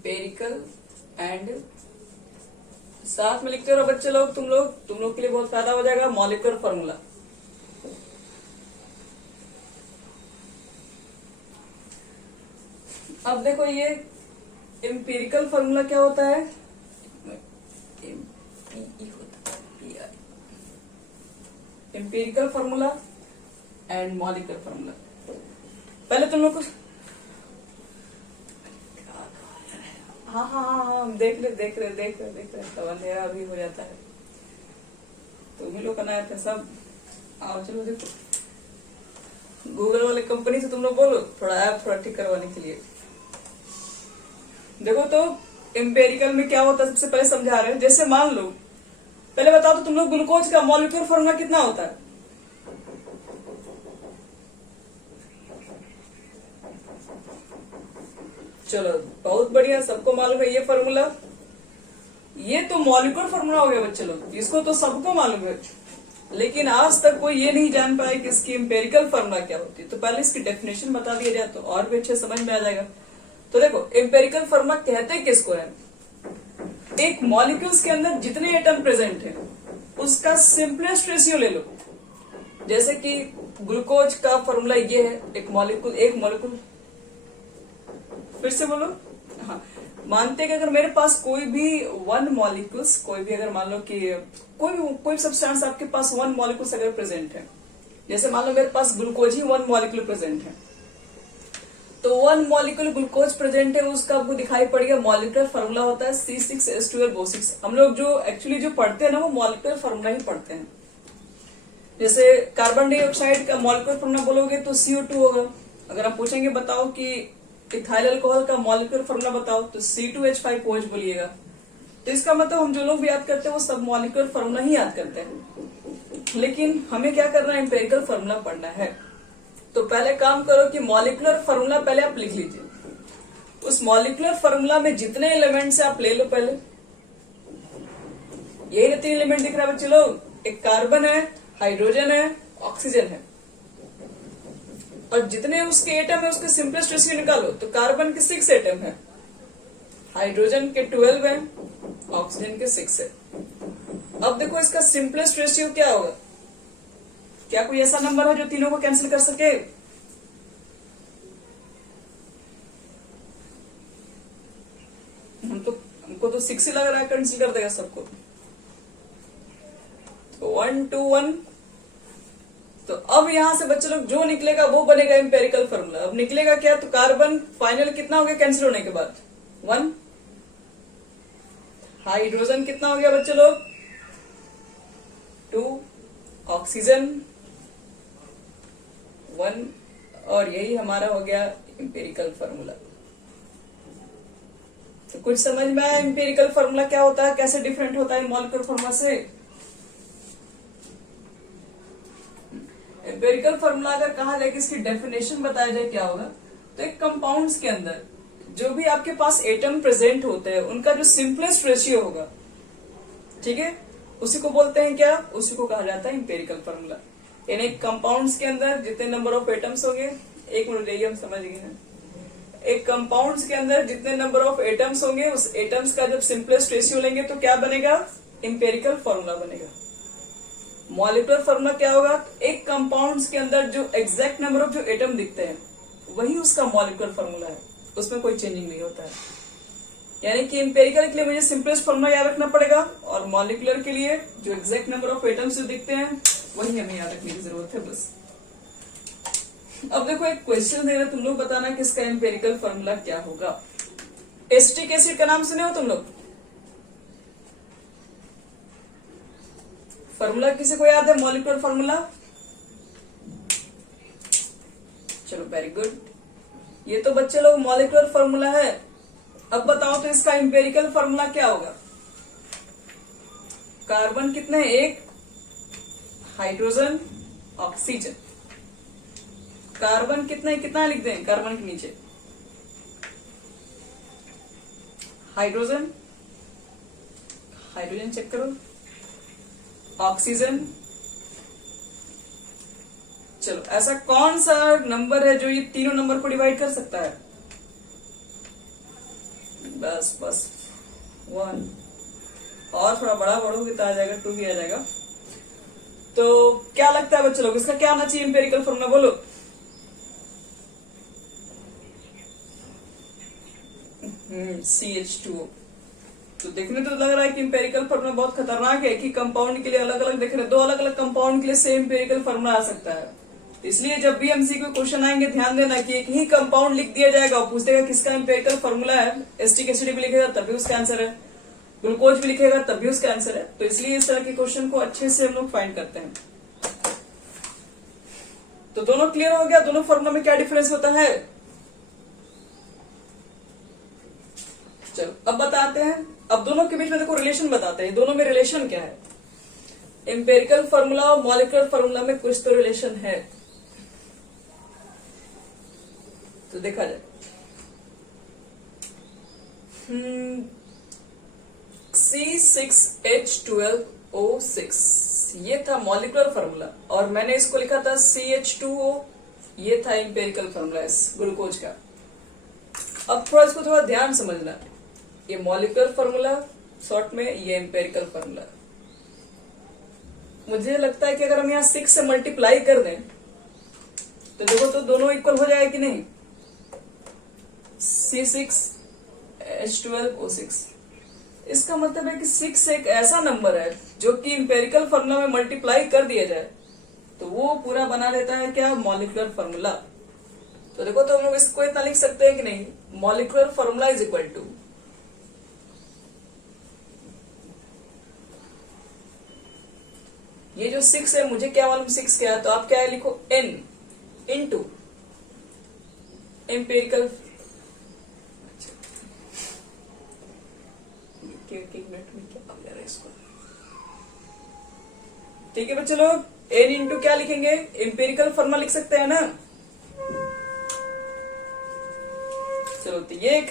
Empirical and साथ में लिखते रहो बच्चे लोग, तुम लोग के लिए बहुत फायदा हो जाएगा। मॉलिक्यूलर फॉर्मूला, अब देखो ये एम्पेरिकल फॉर्मूला क्या होता है, empirical formula and molecular formula. पहले तुम लोग को हाँ देख रहे तब अंधेरा अभी हो जाता है, तुम ही लोग का नया था सब। आओ चलो देखो, गूगल वाले कंपनी से तुम लोग बोलो थोड़ा ऐप थोड़ा ठीक करवाने के लिए। देखो तो एम्पेरिकल में क्या होता है सबसे पहले समझा रहे हैं। जैसे मान लो, पहले बताओ तो तुम लोग ग्लूकोज का मॉलिक्यूलर फॉर्मूला कितना होता है? चलो बहुत बढ़िया, सबको मालूम है ये फॉर्मूला। ये तो मॉलिक्यूलर फॉर्मूला हो गया बच्चे लोग, इसको तो सबको मालूम है, लेकिन आज तक कोई ये नहीं जान पाया कि इसकी एम्पेरिकल फॉर्मूला क्या होती है। तो पहले इसकी डेफिनेशन बता दिया जाए तो और भी अच्छे समझ में आ जाएगा। तो देखो एम्पेरिकल फॉर्मूला कहते किसको है, एक मॉलिक्यूल्स के अंदर जितने एटम प्रेजेंट है उसका सिंपलेस्ट रेशियो ले लो। जैसे कि ग्लूकोज का फॉर्मूला ये है, एक मॉलिक्यूल फिर से बोलो। हाँ, मानते कि अगर मेरे पास कोई भी वन मॉलिक्यूल्स, कोई भी अगर मान लो कि कोई सब्सटेंस आपके पास वन मॉलिक्यूल्स अगर प्रेजेंट है, जैसे मान लो मेरे पास ग्लूकोज ही वन मॉलिक्यूल प्रेजेंट है, तो वन मॉलिक्यूल ग्लूकोज प्रेजेंट है, उसका आपको दिखाई पड़ेगा मॉलिक्यूलर फॉर्मूला होता है C6H12O6। हम लोग जो एक्चुअली जो पढ़ते हैं ना वो मॉलिक्यूलर फॉर्मूला ही पढ़ते हैं। जैसे कार्बन डाइऑक्साइड का मॉलिक्यूलर फॉर्मूला बोलोगे तो CO2 होगा। अगर आप पूछेंगे बताओ कि इथाइल अल्कोहल का मॉलिक्यूलर फॉर्मूला बताओ तो C2H5OH बोलिएगा। तो इसका मतलब हम जो लोग भी याद करते हैं वो सब मॉलिक्यूलर फॉर्मूला ही याद करते हैं, लेकिन हमें क्या करना है, एम्पेरिकल फॉर्मूला पढ़ना है। तो पहले काम करो कि मॉलिक्यूलर फॉर्मूला पहले आप लिख लीजिए। उस मॉलिक्यूलर फॉर्मूला में जितने एलिमेंट्स है आप ले लो पहले। यही 3 एलिमेंट दिख रहा है बच्चे लोग, एक कार्बन है, हाइड्रोजन है, ऑक्सीजन है, और जितने उसके एटम है उसके सिंपलेस्ट रेशियो निकालो। तो कार्बन के 6 एटम है, हाइड्रोजन के 12 है, ऑक्सीजन के 6 है। अब देखो इसका सिंपलेस्ट रेशियो क्या होगा, क्या कोई ऐसा नंबर है जो तीनों को कैंसिल कर सके? हमको तो 6 ही लग रहा है कैंसिल कर देगा सबको। तो 1 2 1। तो अब यहां से बच्चे लोग जो निकलेगा वो बनेगा एम्पेरिकल फॉर्मूला। अब निकलेगा क्या, तो कार्बन फाइनल कितना हो गया कैंसिल होने के बाद 1। हाइड्रोजन कितना हो गया बच्चे लोग 2, ऑक्सीजन 1, और यही हमारा हो गया एम्पेरिकल फॉर्मूला। तो कुछ समझ में आया एम्पेरिकल फॉर्मूला क्या होता है, कैसे डिफरेंट होता है मॉलिक्यूलर फॉर्मूला से? एम्पेरिकल फॉर्मूला अगर कहा जाए कि इसकी डेफिनेशन बताया जाए क्या होगा, तो एक कंपाउंड्स के अंदर जो भी आपके पास एटम प्रेजेंट होते हैं उनका जो सिंपलेस्ट रेशियो होगा, ठीक है, उसी को बोलते हैं क्या, उसी को कहा जाता है एम्पेरिकल फॉर्मूला। यानी कंपाउंड्स के अंदर जितने नंबर ऑफ एटम्स होंगे, एक मिनट रहिए हम समझ गए हैं, एक कंपाउंड्स के अंदर जितने नंबर ऑफ एटम्स होंगे उस एटम्स का जब सिंपलेस्ट रेशियो लेंगे तो क्या बनेगा, एम्पेरिकल फॉर्मूला बनेगा। मॉलिक्यूलर फॉर्मूला क्या होगा, एक कंपाउंड्स के अंदर जो एग्जैक्ट नंबर ऑफ जो एटम दिखते हैं वही उसका मॉलिक्यूलर फॉर्मूला है, उसमें कोई चेंजिंग नहीं होता है। यानी कि एम्पेरिकल के लिए मुझे सिंपलेस्ट फॉर्मूला याद रखना पड़ेगा, और मॉलिक्यूलर के लिए जो एग्जैक्ट नंबर ऑफ एटम्स जो दिखते हैं वही हमें याद रखने की जरूरत है बस। अब देखो एक क्वेश्चन दे रहे, तुम लोग बताना कि इसका एम्पेरिकल फॉर्मूला क्या होगा। एसिटिक एसिड का नाम सुने हो तुम लोग? फॉर्मूला किसी को याद है मॉलिक्यूलर फॉर्मूला? चलो वेरी गुड, ये तो बच्चे लोग मॉलिक्यूलर फॉर्मूला है। अब बताओ तो इसका एम्पेरिकल फॉर्मूला क्या होगा। कार्बन कितने, 1, हाइड्रोजन, ऑक्सीजन। कार्बन कितना लिख दें कार्बन के नीचे, हाइड्रोजन चेक करो, ऑक्सीजन। चलो ऐसा कौन सा नंबर है जो ये तीनों नंबर को डिवाइड कर सकता है? बस बस 1 और थोड़ा बड़ा बढ़ोगे तो आ जाएगा 2 भी आ जाएगा। तो क्या लगता है बच्चे लोग, इसका क्या आना चाहिए एम्पेरिकल फॉर्मूला, बोलो। CH2O। तो देखने तो लग रहा है कि एम्पेरिकल फॉर्मूला बहुत खतरनाक है कि कंपाउंड के लिए अलग अलग देख रहे, 2 अलग अलग कंपाउंड के लिए सेम एम्पेरिकल फॉर्मूला आ सकता है। इसलिए जब भी एमसीक्यू क्वेश्चन आएंगे ध्यान देना कि एक ही कंपाउंड लिख दिया जाएगा और पूछ देगा किसका एम्पेरिकल फॉर्मूला है, एसिटिक एसिड भी लिखेगा तब भी उसका आंसर है, ग्लूकोज भी लिखेगा तब भी उसका आंसर है। तो इसलिए इस तरह के क्वेश्चन को अच्छे से हम लोग फाइंड करते हैं। तो दोनों क्लियर हो गया, दोनों फॉर्मूला में क्या डिफरेंस होता है। चलो अब बताते हैं, अब दोनों के बीच में देखो रिलेशन बताते हैं, दोनों में रिलेशन क्या है। एम्पेरिकल फॉर्मूला और मॉलिक्यूलर फॉर्मूला में कुछ तो रिलेशन है, तो देखा जाए। C6H12O6 ये था मॉलिक्यूलर फॉर्मूला और मैंने इसको लिखा था CH2O, ये था एम्पेरिकल फॉर्मूला इस ग्लूकोज का। अब थोड़ा इसको थोड़ा ध्यान समझना, ये मॉलिक्यूलर फॉर्मूला शॉर्ट में, ये एम्पेरिकल फॉर्मूला। मुझे लगता है कि अगर हम यहाँ 6 से मल्टीप्लाई कर दें तो देखो तो दोनों इक्वल हो जाएगा कि नहीं। C6H12O6 इसका मतलब है कि 6 एक ऐसा नंबर है जो कि एम्पेरिकल फॉर्मूला में मल्टीप्लाई कर दिया जाए तो वो पूरा बना देता है क्या, मॉलिक्यूलर फॉर्मूला। तो देखो तो हम लोग इसको इतना लिख सकते हैं कि नहीं, molecular formula is equal to, ये जो 6 है मुझे क्या मालूम 6 क्या है, तो आप क्या है लिखो N इंटू एम्पेरिकल, एक मिनट में क्या कर रहा है इसको, ठीक है बच्चे लोग, N इंटू क्या लिखेंगे, एम्पेरिकल फॉर्मूला लिख सकते हैं ना। चलो तो ये एक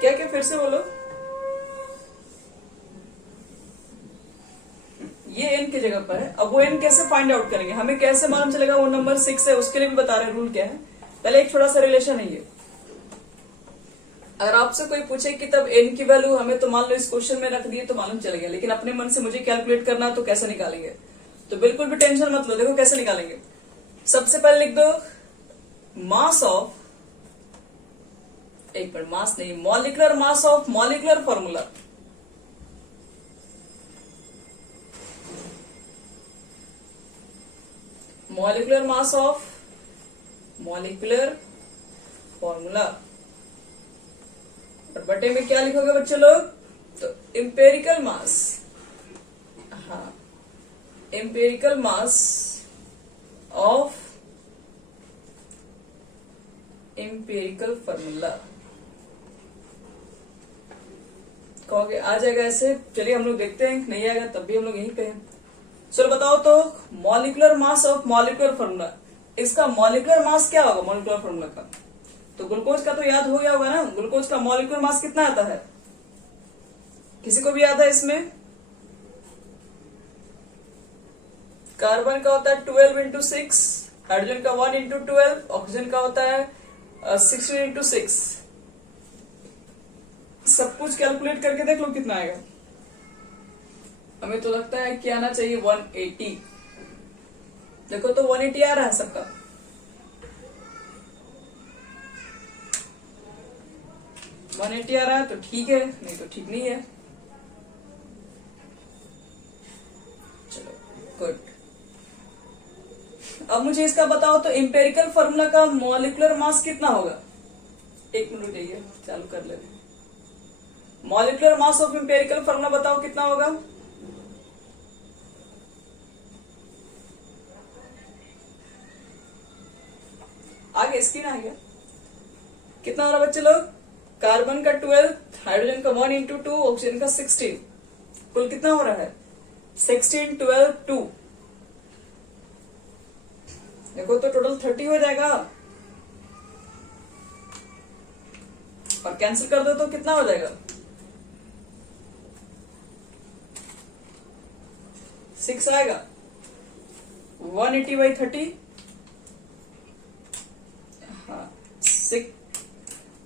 क्या क्या फिर से बोलो, ये n की जगह पर है। अब वो n कैसे फाइंड आउट करेंगे, हमें कैसे मालूम चलेगा वो नंबर 6 है, उसके लिए भी बता रहे हैं रूल क्या है। पहले एक छोटा सा रिलेशन है ये, अगर आपसे कोई पूछे कि तब n की वैल्यू हमें तो मान लो इस क्वेश्चन में रख दिए तो मालूम चल गया, लेकिन अपने मन से मुझे कैलकुलेट करना तो कैसे निकालेंगे, तो बिल्कुल भी टेंशन मत लो, देखो कैसे निकालेंगे। सबसे पहले लिख दो मास ऑफ, एक मिनट मास नहीं, molecular mass of molecular formula, molecular mass of molecular formula, और बटे में क्या लिखोगे बच्चे लोग, तो एम्पेरिकल मास, हाँ empirical mass of empirical formula कहोगे, आ जाएगा ऐसे। चलिए हम लोग देखते हैं, नहीं आएगा तब भी हम लोग यहीं पे हैं। चलो बताओ तो molecular mass of molecular formula, इसका मॉलिक्यूलर मास क्या होगा मॉलिक्यूलर फॉर्मूला का, तो ग्लूकोज का तो याद हो गया होगा ना, ग्लूकोज का मॉलिक्यूलर मास कितना आता है, किसी को भी याद है इसमें, कार्बन का होता है 12 इंटू 6, हाइड्रोजन का 1 इंटू 12, ऑक्सीजन का होता है 16 इंटू 6। सब कुछ कैलकुलेट करके देख लो कितना आएगा, हमें तो लगता है कि आना चाहिए 180, देखो तो 180 आ रहा है सबका, आ रहा है तो ठीक है, नहीं तो ठीक नहीं है। चलो गुड, अब मुझे इसका बताओ तो एम्पेरिकल फॉर्मूला का मॉलिक्यूलर मास कितना होगा, एक मिनट चाहिए चालू कर ले, molecular mass of empirical formula बताओ कितना होगा, आगे स्क्रीन आ गया, कितना हो रहा बच्चे लोग, कार्बन का 12, हाइड्रोजन का 1 इंटू 2, ऑक्सीजन का 16, कुल कितना हो रहा है 16, 12, 2, देखो तो टोटल 30 हो जाएगा, और कैंसिल कर दो तो कितना हो जाएगा 6 आएगा, 180/30, हाँ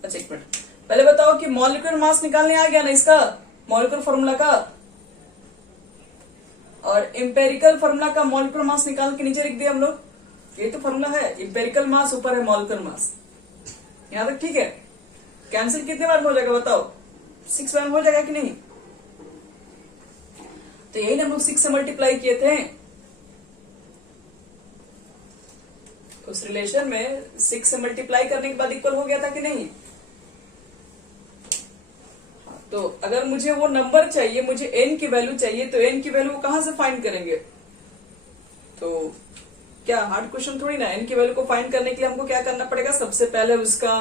अच्छा एक मिनट, पहले बताओ कि मॉलिक्यूलर मास निकालने आ गया ना इसका, मॉलिक्यूलर फॉर्मूला का, और एम्पेरिकल फॉर्मूला का मॉलिक्यूलर मास निकाल के नीचे लिख दिया हम लोग। ये तो फॉर्मूला है, एम्पेरिकल मास ऊपर है मॉलिक्यूलर मास। यहां तक ठीक है? कैंसिल कितने बार में हो जाएगा बताओ? 6 बार में हो जाएगा कि नहीं? तो यही ना हम लोग 6 से मल्टीप्लाई किए थे उस रिलेशन में, 6 से मल्टीप्लाई करने के बाद इक्वल हो गया था कि नहीं? तो अगर मुझे वो नंबर चाहिए, मुझे n की वैल्यू चाहिए, तो n की वैल्यू कहां से फाइंड करेंगे? तो क्या हार्ड क्वेश्चन थोड़ी ना। n की वैल्यू को फाइंड करने के लिए हमको क्या करना पड़ेगा? सबसे पहले उसका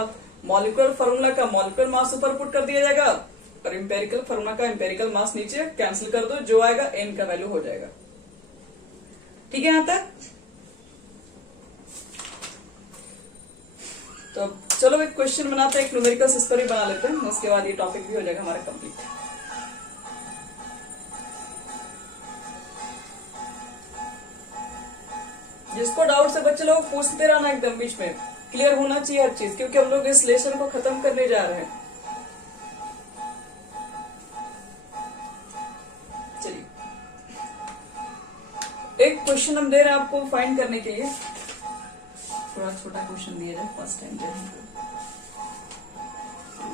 मॉलिक्यूलर फॉर्मूला का मॉलिक्यूलर मास ऊपर पुट कर दिया जाएगा, और एम्पेरिकल फॉर्मूला का एम्पेरिकल मास नीचे कैंसिल कर दो, जो आएगा n का वैल्यू हो जाएगा। ठीक है यहां तक? तो चलो एक क्वेश्चन बनाते हैं, एक न्यूमेरिकल सिस्टम बना लेते हैं, उसके बाद ये टॉपिक भी हो जाएगा हमारा कंप्लीट। जिसको डाउट से बच्चे लोग पूछते रहना, एकदम बीच में क्लियर होना चाहिए हर चीज, क्योंकि हम लोग इस लेसन को खत्म करने जा रहे हैं। चलिए एक क्वेश्चन हम दे रहे हैं आपको फाइंड करने के लिए, थोड़ा छोटा क्वेश्चन दिया जाए, फर्स्ट टाइम दे रहे हैं,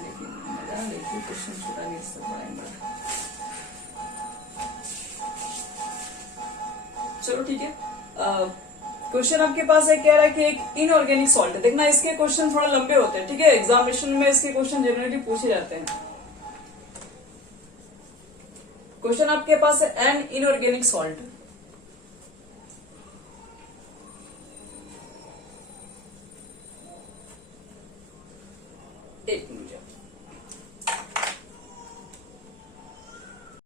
लेकिन क्वेश्चन छोटा नहीं, इससे बड़ा। चलो ठीक है, क्वेश्चन आपके पास है, कह रहा है कि एक इनऑर्गेनिक सॉल्ट है। देखना इसके क्वेश्चन थोड़ा लंबे होते हैं, ठीक है? एग्जामिनेशन में इसके क्वेश्चन जनरली पूछे जाते हैं। क्वेश्चन आपके पास है एन इनऑर्गेनिक सॉल्ट, एक मिनट,